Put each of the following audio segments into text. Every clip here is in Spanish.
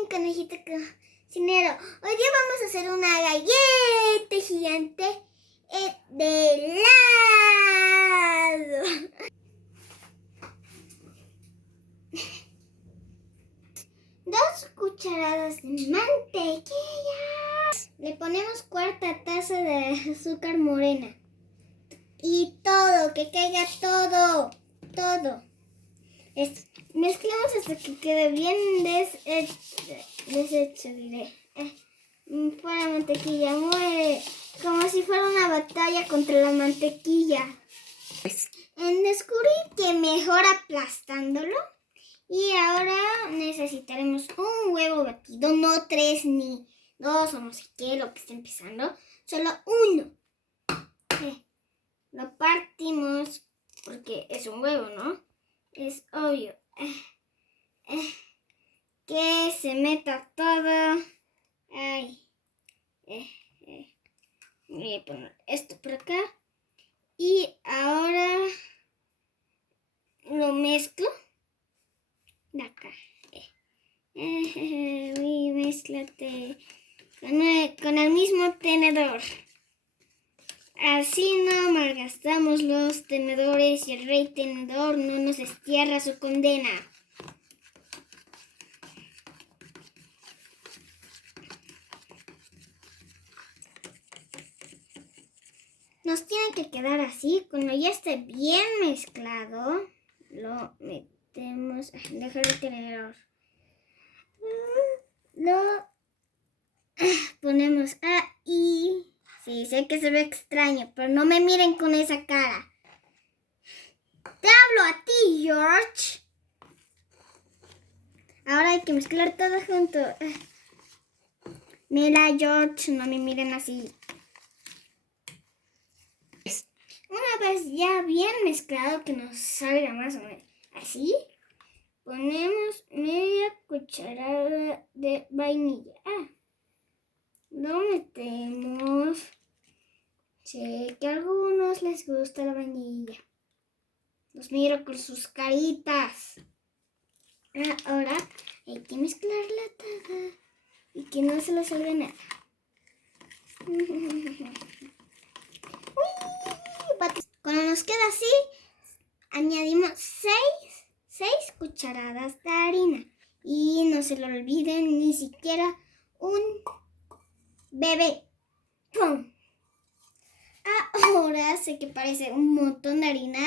bien, conejito cocinero. Hoy día vamos a hacer una galleta gigante de helado. Dos cucharadas de mantequilla. Le ponemos cuarta taza de azúcar morena. Y todo, que caiga todo. Mezclamos hasta que quede bien deshecho, diré. Fuera mantequilla, muere como si fuera una batalla contra la mantequilla. Descubrí que mejor aplastándolo. Y ahora necesitaremos un huevo batido, no 3 ni 2 o no sé qué, lo que esté empezando, solo uno. Lo partimos porque es un huevo, ¿no? Es obvio. Que se meta todo. Ay. Voy a poner esto por acá. Y ahora lo mezclo. De acá. Mézclate con el mismo tenedor. Así no malgastamos los tenedores y el rey tenedor no nos destierra su condena. Nos tiene que quedar así. Cuando ya esté bien mezclado, lo metemos. Dejar el tenedor. Lo ponemos ahí. Sí, sé que se ve extraño, pero no me miren con esa cara. Te hablo a ti, George. Ahora hay que mezclar todo junto. Mira, George, no me miren así. Una vez ya bien mezclado, que nos salga más o menos así, ponemos media cucharada de vainilla. Lo metemos. Sé que a algunos les gusta la vainilla. Los miro con sus caritas. Ahora hay que mezclarla toda y que no se le salga nada. Cuando nos queda así, añadimos 6 cucharadas de harina. Y no se lo olviden ni siquiera un bebé. ¡Pum! Ahora sé que parece un montón de harina.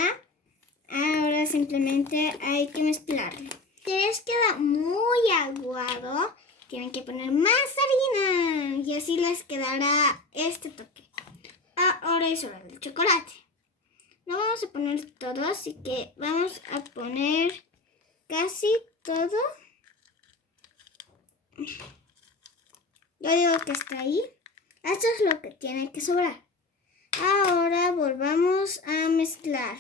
Ahora simplemente hay que mezclarlo. Si les queda muy aguado, tienen que poner más harina. Y así les quedará este toque. Ahora es hora del chocolate. No vamos a poner todo, así que vamos a poner casi todo. Yo digo que está ahí. Esto es lo que tiene que sobrar. Ahora volvamos a mezclar.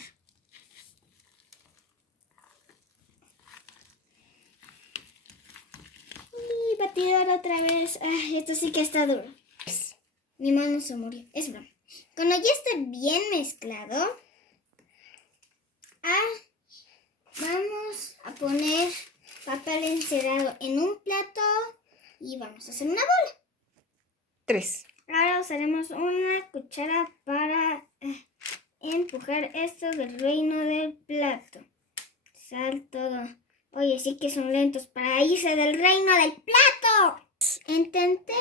Y batidor otra vez. Esto sí que está duro. Mi mano se murió. Es broma. Cuando ya esté bien mezclado, vamos a poner papel encerado en un plato y vamos a hacer una bola. 3. Ahora usaremos una cuchara para empujar esto del reino del plato. Sal todo. Oye, sí que son lentos para irse del reino del plato. Intenté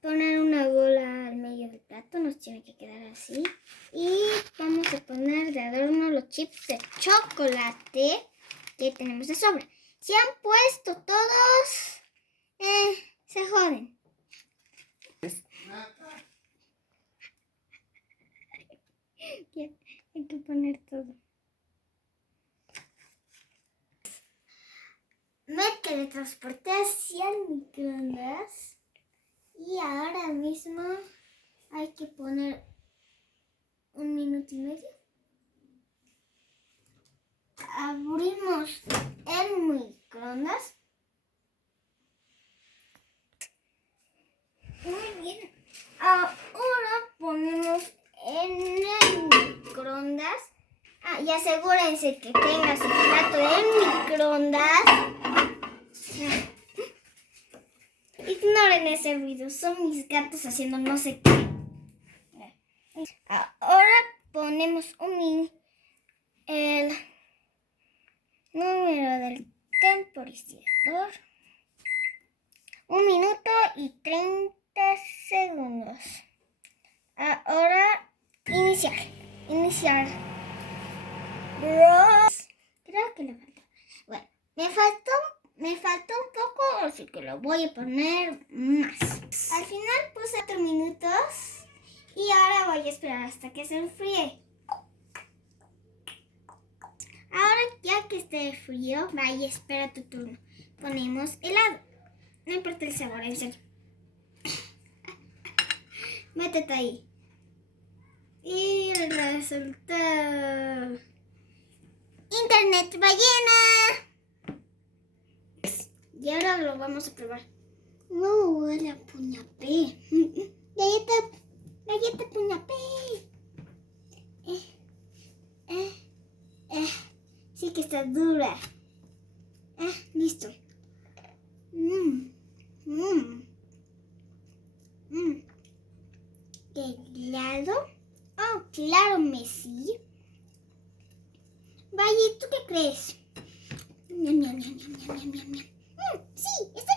poner una bola al medio del plato. Nos tiene que quedar así. Y vamos a poner de adorno los chips de chocolate que tenemos de sobra. Si han puesto todos, se joden. Hay que poner todo. Me teletransporté hacia el microondas y ahora mismo hay que poner 1 minuto y medio. Abrimos el microondas. Muy bien. Ahora ponemos en el microondas. Y asegúrense que tenga su plato en microondas. Ignoren ese ruido, son mis gatos haciendo no sé qué. Ahora ponemos el número del temporizador. 1 minuto y 30 segundos. Ahora iniciar. Creo que le falta. Bueno, me faltó un poco, así que lo voy a poner más. Al final puse 4 minutos y ahora voy a esperar hasta que se enfríe. Ahora ya que esté frío, vaya, espera tu turno. Ponemos helado. No importa el sabor, en serio. Métete ahí. Y el resultado. Internet ballena. Y ahora lo vamos a probar. No huele a puñapé. Galleta puñapé. Sí que está dura. Listo. ¿De helado? Oh, claro, Messi. Vaya, ¿tú qué crees? Sí, está